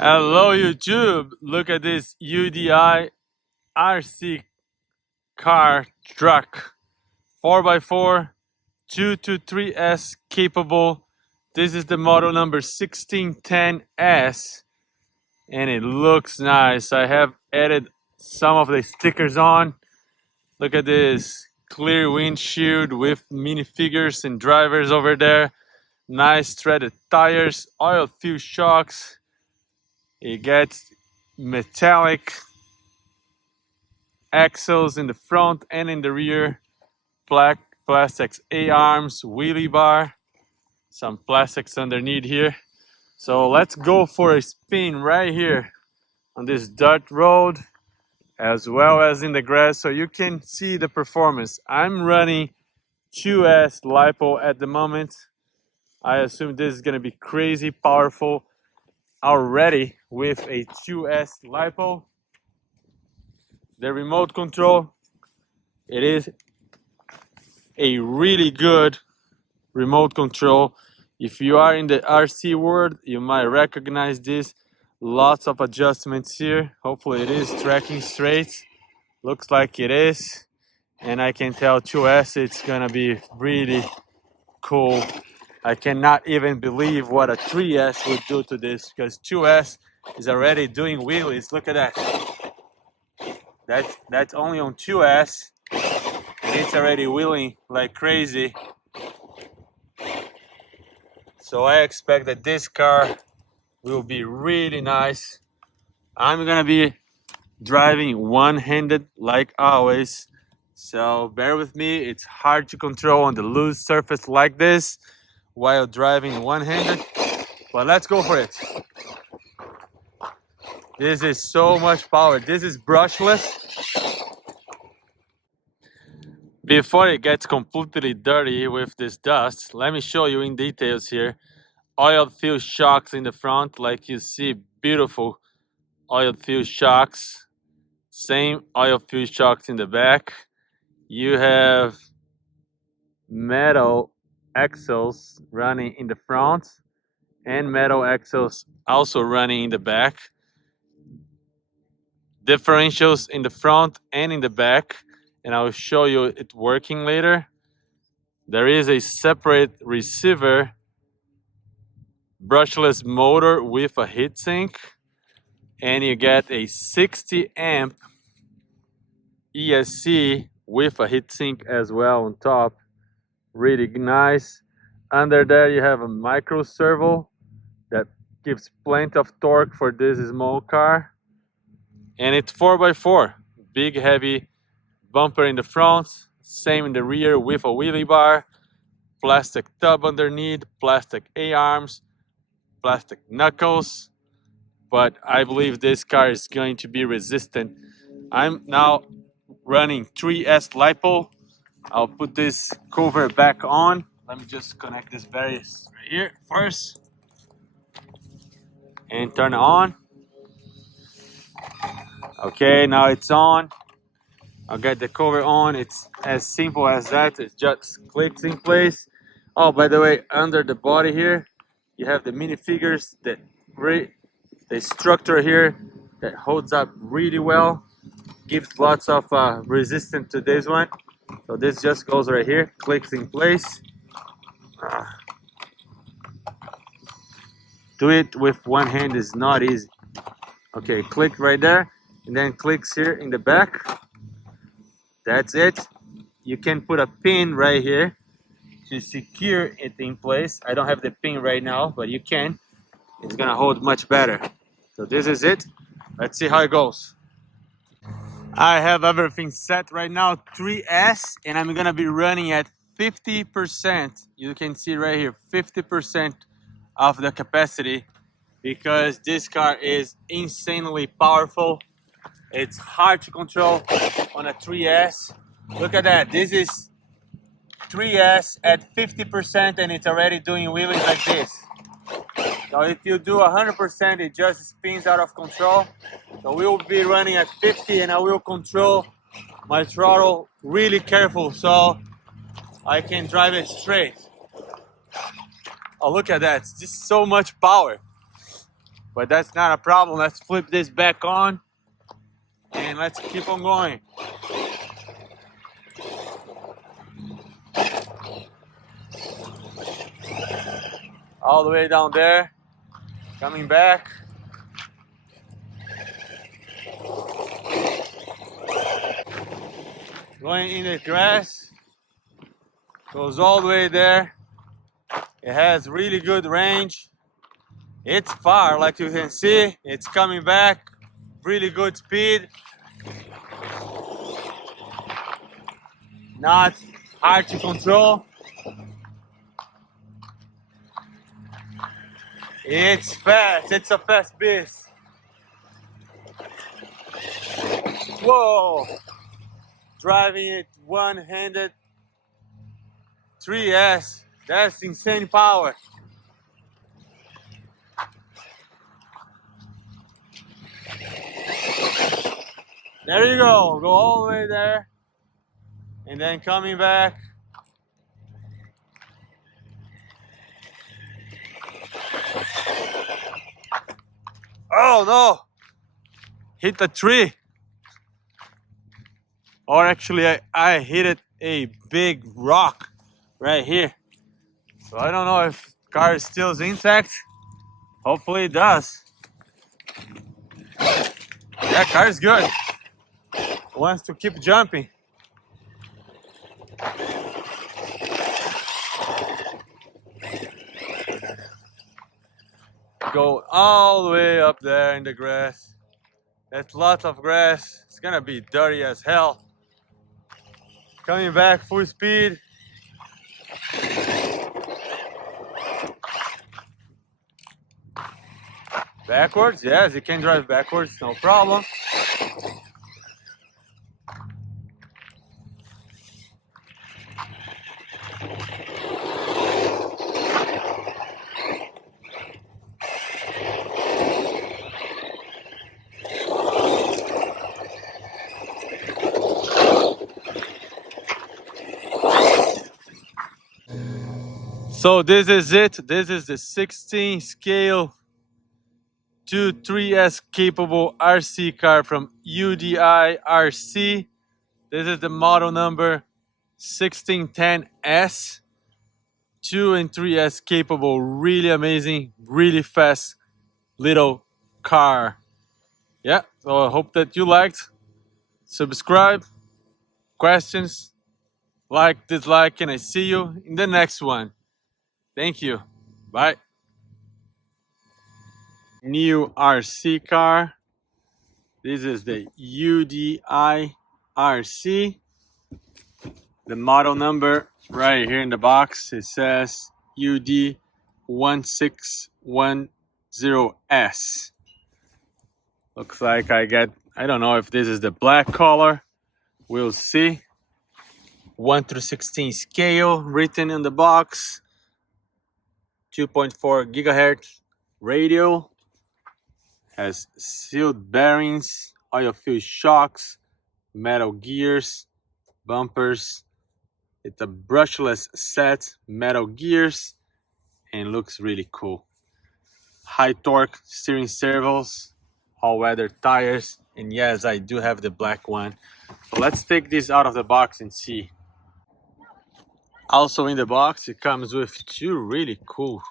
Hello YouTube, look at this UDI RC car truck 4x4 223S capable. This is the model number 1610S and it looks nice. I have added some of the stickers on. Look at this clear windshield with minifigures and drivers over there. Nice threaded tires, oil filled shocks. It gets metallic axles in the front and in the rear, black plastics A-arms, wheelie bar, some plastics underneath here. So let's go for a spin right here on this dirt road as well as in the grass so you can see the performance. I'm running 2S LiPo at the moment. I assume this is going to be crazy powerful already with a 2S LiPo. The remote control, it is a really good remote control. If you are in the RC world, you might recognize this. Lots of adjustments here. Hopefully it is tracking straight. Looks like it is. And I can tell 2S it's gonna be really cool. I cannot even believe what a 3S would do to this because 2S is already doing wheelies. Look at that. That's only on 2S. And it's already wheeling like crazy. So I expect that this car will be really nice. I'm gonna be driving one-handed like always. So bear with me, it's hard to control on the loose surface like this while driving one-handed, but let's go for it. This is so much power. This is brushless. Before it gets completely dirty with this dust, let me show you in details here. Oil-filled shocks in the front, like you see, beautiful oil-filled shocks. Same oil-filled shocks in the back. You have metal axles running in the front and metal axles also running in the back. Differentials in the front and in the back, and I'll show you it working later. There is a separate receiver brushless motor with a heatsink, and you get a 60 amp ESC with a heatsink as well on top. Really nice. Under there you have a micro servo that gives plenty of torque for this small car, and it's 4x4, big heavy bumper in the front, same in the rear with a wheelie bar, plastic tub underneath, plastic A-arms, plastic knuckles. But I believe this car is going to be resistant. I'm now running 3S LiPo. I'll put this cover back on. Let me just connect this battery right here first and turn it on. Okay, now it's on. I'll get the cover on. It's as simple as that. It just clicks in place. Oh, by the way, under the body here, you have the minifigures, the structure here that holds up really well. Gives lots of resistance to this one. So this just goes right here, clicks in place. Do it with one hand is not easy. Okay, click right there, and then clicks here in the back. That's it. You can put a pin right here to secure it in place. I don't have the pin right now, but you can. It's gonna hold much better. So this is it. Let's see how it goes. I have everything set right now, 3S, and I'm gonna be running at 50%. You can see right here, 50% of the capacity, because this car is insanely powerful. It's hard to control on a 3S. Look at that, this is 3S at 50% and it's already doing wheelies like this. So if you do 100%, it just spins out of control. So we will be running at 50 and I will control my throttle really careful so I can drive it straight. Oh, look at that, it's just so much power. but that's not a problem. Let's flip this back on and let's keep on going. All the way down there, coming back. Going in the grass, goes all the way there. It has really good range. It's far, like you can see. It's coming back, really good speed. Not hard to control. It's fast, it's a fast beast. Whoa! Driving it one-handed, 3S, that's insane power. There you go all the way there, and then coming back. Oh no! Hit the tree. Or actually I hit a big rock right here. So I don't know if the car is still intact. Hopefully it does. Yeah, car is good. Wants to keep jumping. Go all the way up there in the grass. That's lots of grass. It's gonna be dirty as hell. Coming back full speed. Backwards, yes, you can drive backwards, no problem. So this is it. This is the 16 scale 2.3S capable RC car from UDIRC. This is the model number 1610S. 2 and 3S capable, really amazing, really fast little car. Yeah, so I hope that you liked. Subscribe, questions, like, dislike, and I see you in the next one. Thank you. Bye. New RC car. This is the UDIRC. The model number right here in the box, it says UD1610S. Looks like I don't know if this is the black color. We'll see. 1 through 16 scale written in the box. 2.4 gigahertz radio. Has sealed bearings, oil filled shocks, metal gears, bumpers. It's a brushless set, metal gears, and looks really cool. High torque steering servos, all-weather tires, and yes, I do have the black one. So let's take this out of the box and see. Also in the box, it comes with two really cool,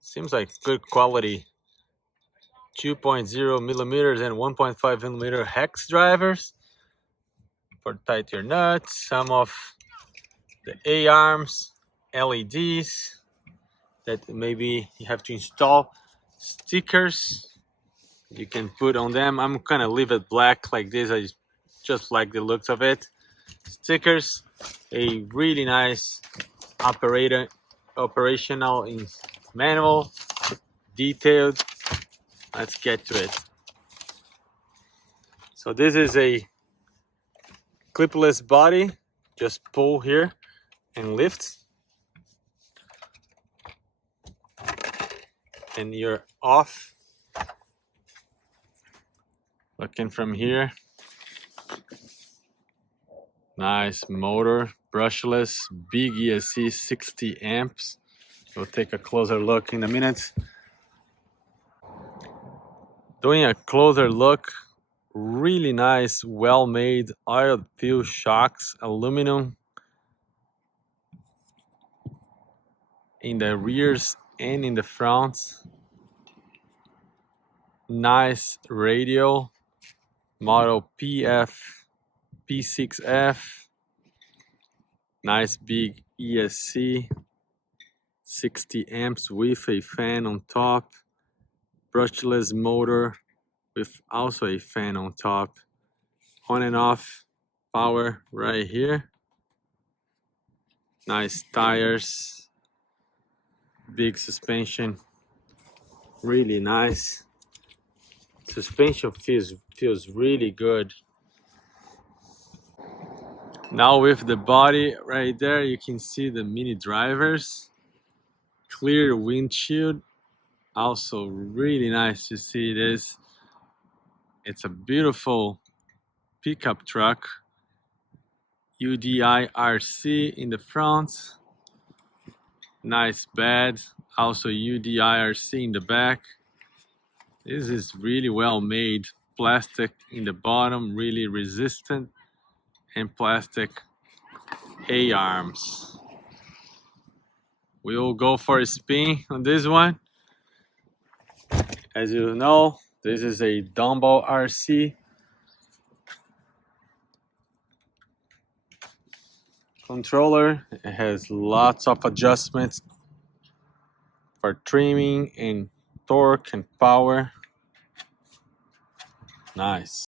seems like good quality 2.0 millimeters and 1.5 millimeter hex drivers for tight your nuts. Some of the A-arms, LEDs that maybe you have to install, stickers you can put on them. I'm gonna leave it black like this. I just like the looks of it. Stickers, a really nice operational manual, detailed. Let's get to it. So this is a clipless body. Just pull here and lift, and you're off. Looking from here. Nice motor, brushless, big ESC, 60 amps. We'll take a closer look in a minute. Doing a closer look, really nice, well-made oil fill shocks, aluminum in the rears and in the fronts. Nice radio, model P6F. Nice big ESC, 60 amps with a fan on top. Brushless motor with also a fan on top. On and off power right here. Nice tires, big suspension, really nice. Suspension feels really good. Now with the body right there, you can see the mini drivers, clear windshield, also really nice to see this. It's a beautiful pickup truck. UDIRC RC in the front, nice bed, also UDIRC RC in the back. This is really well made, plastic in the bottom, really resistant, and plastic A-arms. We will go for a spin on this one. As you know, this is a dumbbell RC. Controller. It has lots of adjustments for trimming and torque and power. Nice.